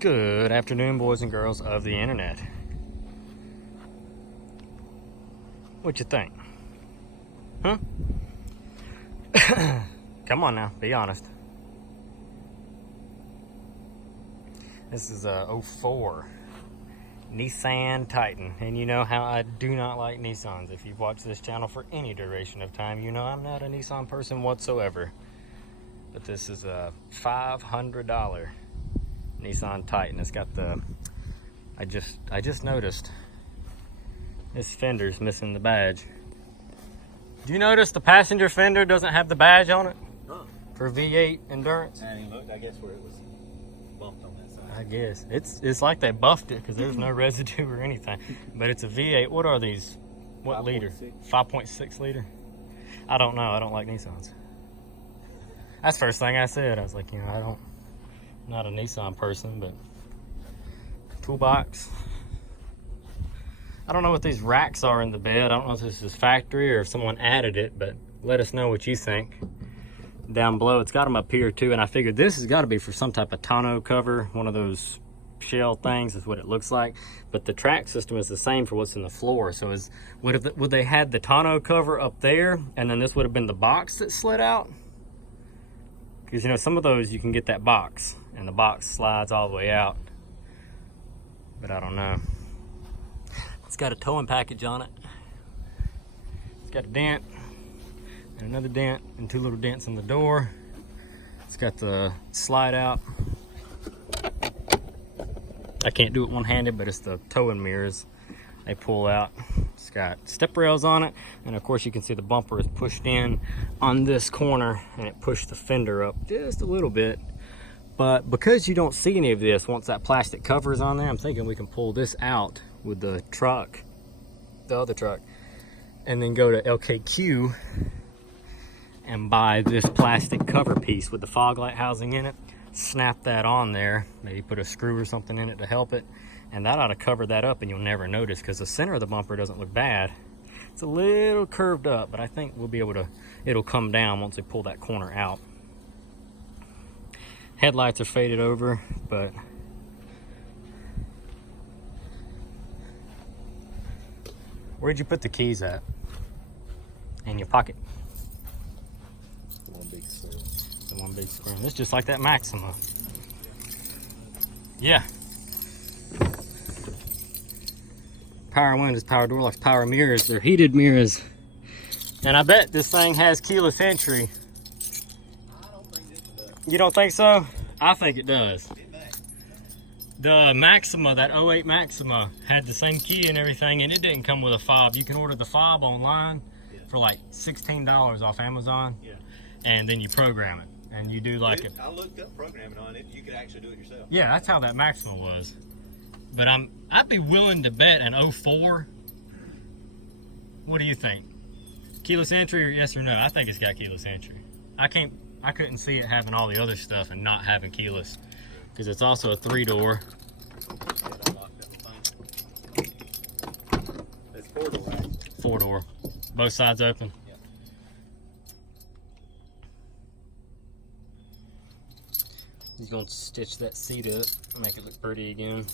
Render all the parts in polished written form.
Good afternoon, boys and girls of the internet. What you think? Huh? Come on now, be honest. This is a 04 Nissan Titan, and you know how I do not like Nissans. If you've watched this channel for any duration of time, you know I'm not a Nissan person whatsoever. But this is a $500 Nissan Titan. It's got the, I just noticed this fender's missing the badge. Do you notice the passenger fender doesn't have the badge on it? Huh. For V8 endurance? And he looked, I guess, where it was bumped on that side. I guess it's like they buffed it because there's no residue or anything. But it's a V8. What are these? What 5. liter? 6. 5.6 liter. I don't know. I don't like Nissans. That's the first thing I said. I was like, you know, I'm not a Nissan person, but toolbox. I don't know what these racks are in the bed. I don't know if this is factory or if someone added it, but let us know what you think down below. It's got them up here too, and I figured this has got to be for some type of tonneau cover, one of those shell things is what it looks like. But the track system is the same for what's in the floor. So would they had the tonneau cover up there, and then this would have been the box that slid out? Because, you know, some of those you can get that box, and the box slides all the way out. But I don't know. It's got a towing package on it. It's got a dent, and another dent, and 2 little dents in the door. It's got the slide out. I can't do it one-handed, but it's the towing mirrors they pull out. It's got step rails on it, and of course you can see the bumper is pushed in on this corner, and it pushed the fender up just a little bit. But because you don't see any of this once that plastic cover is on there, I'm thinking we can pull this out with the truck, the other truck, and then go to LKQ and buy this plastic cover piece with the fog light housing in it, snap that on there, maybe put a screw or something in it to help it, and that ought to cover that up and you'll never notice because the center of the bumper doesn't look bad. It's a little curved up, but I think we'll be able to, it'll come down once we pull that corner out. Headlights are faded over, but where'd you put the keys at? In your pocket. One big square. The one big square. It's just like that Maxima. Yeah. Power windows, power door locks, power mirrors. They're heated mirrors. And I bet this thing has keyless entry. I don't think this does. You don't think so? I think it does. The Maxima, that 08 Maxima, had the same key and everything, and it didn't come with a fob. You can order the fob online for like $16 off Amazon, and then you program it. And you do like I looked up programming on it. You could actually do it yourself. Yeah, that's how that Maxima was. But I'd be willing to bet an 04. What do you think? Keyless entry or yes or no? I think it's got keyless entry. I couldn't see it having all the other stuff and not having keyless, because it's also a 3-door. It's 4-door. 4-door. Both sides open. Yeah. He's gonna stitch that seat up, make it look pretty again.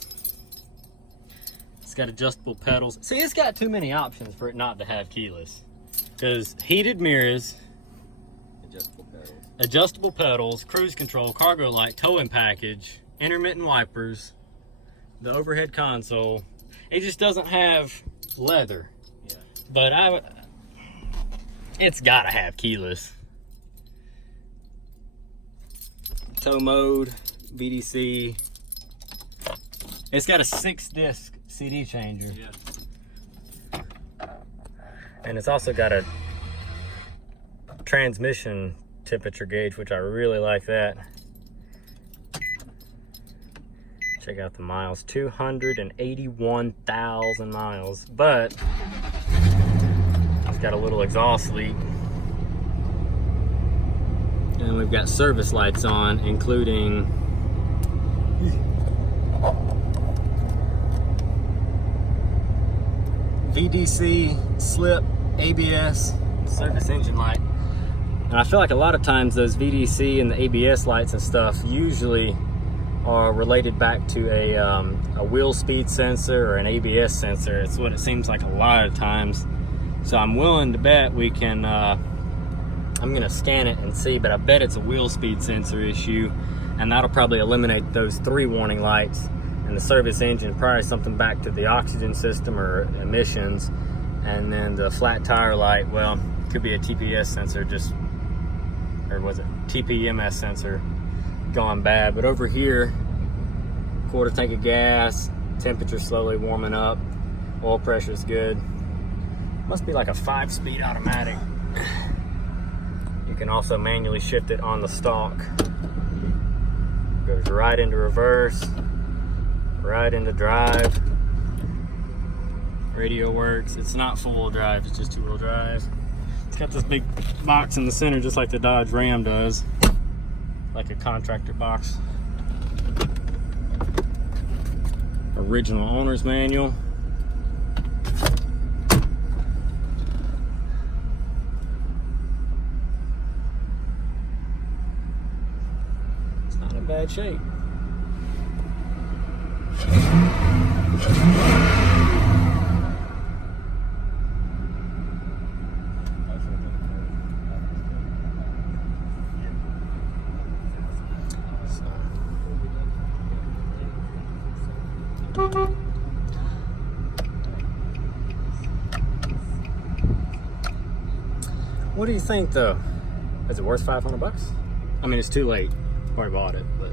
It's got adjustable pedals. See, it's got too many options for it not to have keyless. Because heated mirrors, adjustable pedals, cruise control, cargo light, towing package, intermittent wipers, the overhead console. It just doesn't have leather. Yeah. But it's gotta have keyless. Tow mode, VDC. It's got a 6-disc CD changer. Yeah. And it's also got a transmission temperature gauge, which I really like that. Check out the miles, 281,000 miles, but it's got a little exhaust leak. And we've got service lights on, including VDC, slip, ABS, service engine light. And I feel like a lot of times those VDC and the ABS lights and stuff usually are related back to a wheel speed sensor or an ABS sensor. It's what it seems like a lot of times. So I'm willing to bet we can, I'm gonna scan it and see, but I bet it's a wheel speed sensor issue, and that'll probably eliminate those 3 warning lights. And the service engine, probably something back to the oxygen system or emissions. And then the flat tire light, well, could be a TPS sensor or was it TPMS sensor gone bad. But over here, quarter tank of gas, temperature slowly warming up, oil pressure is good. Must be like a 5-speed automatic. You can also manually shift it on the stalk. Goes right into reverse, right into drive. Radio works. It's not 4-wheel drive, it's just 2-wheel drive. It's got this big box in the center just like the Dodge Ram does. Like a contractor box. Original owner's manual. It's not in bad shape. What do you think though? Is it worth 500 bucks? I mean, it's too late. Already bought it, but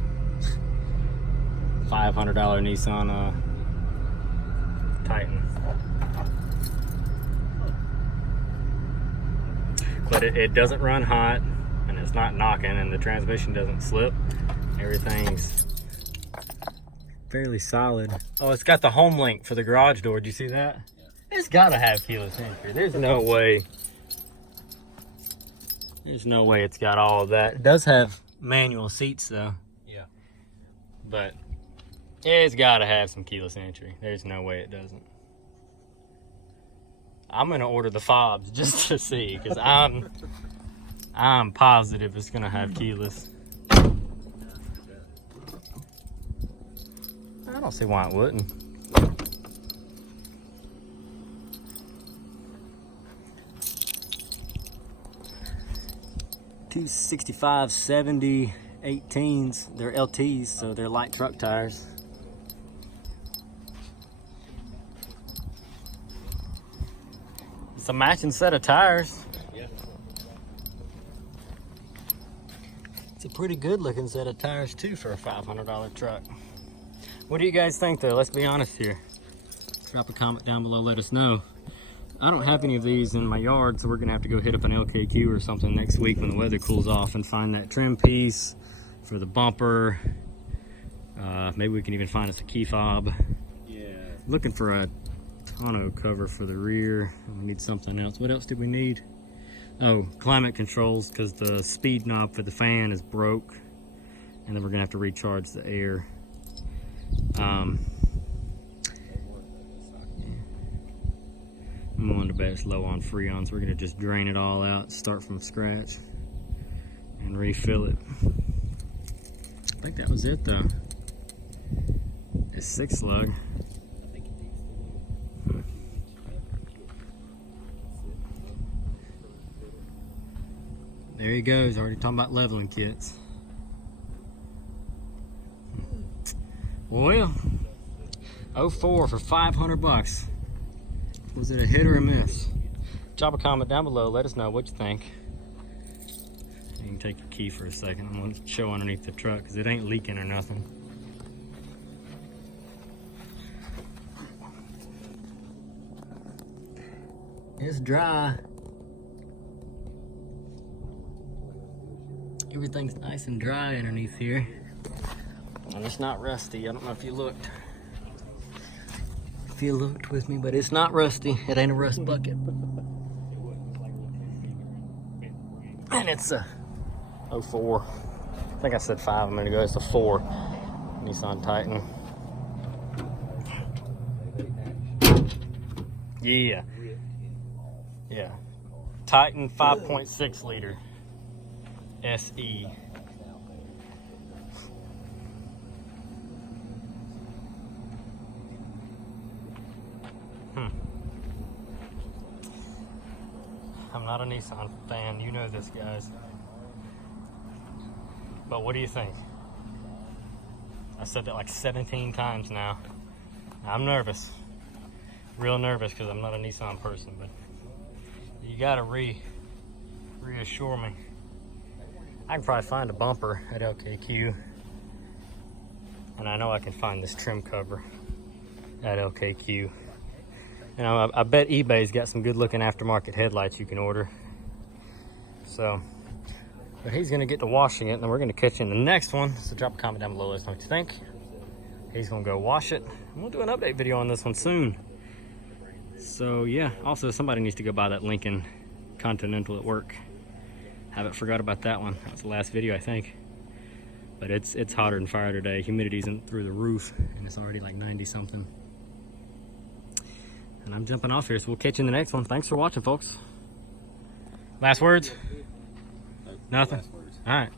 $500 Nissan Titan. But it doesn't run hot, and it's not knocking, and the transmission doesn't slip. Everything's fairly solid. Oh, it's got the home link for the garage door. Did you see that? Yeah. It's gotta have keyless entry. There's no way. There's no way it's got all of that. It does have manual seats though. Yeah. But it's gotta have some keyless entry. There's no way it doesn't. I'm gonna order the fobs just to see, because I'm positive it's gonna have keyless. I don't see why it wouldn't. Two 65/70 18s. They're LTs, so they're light truck tires. It's a matching set of tires. Yeah. It's a pretty good looking set of tires too for a $500 truck. What do you guys think though? Let's be honest here. Drop a comment down below, let us know. I don't have any of these in my yard, so we're gonna have to go hit up an LKQ or something next week when the weather cools off and find that trim piece for the bumper. Maybe we can even find us a key fob. Yeah. Looking for a tonneau cover for the rear. We need something else. What else did we need? Oh, climate controls, because the speed knob for the fan is broke, and then we're gonna have to recharge the air. I'm willing to bet it's low on Freon, so we're gonna just drain it all out, start from scratch, and refill it. I think that was it though. It's 6 slug. There he goes, already talking about leveling kits. Well, 04 for 500 bucks. Was it a hit or a miss? Drop a comment down below, let us know what you think. You can take your key for a second. I'm gonna show underneath the truck because it ain't leaking or nothing. It's dry. Everything's nice and dry underneath here. And it's not rusty. I don't know if you looked. If you looked with me, but it's not rusty. It ain't a rust bucket. And it's a 04. I think I said 5 a minute ago. It's a 4 Nissan Titan. Yeah. Yeah. Titan 5.6 liter SE. not a Nissan fan. You know this, guys. But what do you think? I said that like 17 times now. I'm nervous. Real nervous because I'm not a Nissan person, but you gotta reassure me. I can probably find a bumper at LKQ. And I know I can find this trim cover at LKQ. And I bet eBay's got some good looking aftermarket headlights you can order. So, but he's gonna get to washing it, and then we're gonna catch you in the next one. So drop a comment down below, let us know what you think. He's gonna go wash it. And we'll do an update video on this one soon. So yeah, also somebody needs to go buy that Lincoln Continental at work. Haven't forgot about that one. That was the last video, I think. But it's hotter than fire today. Humidity's through the roof, and it's already like 90 something. And I'm jumping off here, so we'll catch you in the next one. Thanks for watching, folks. Last words? Nothing? All right.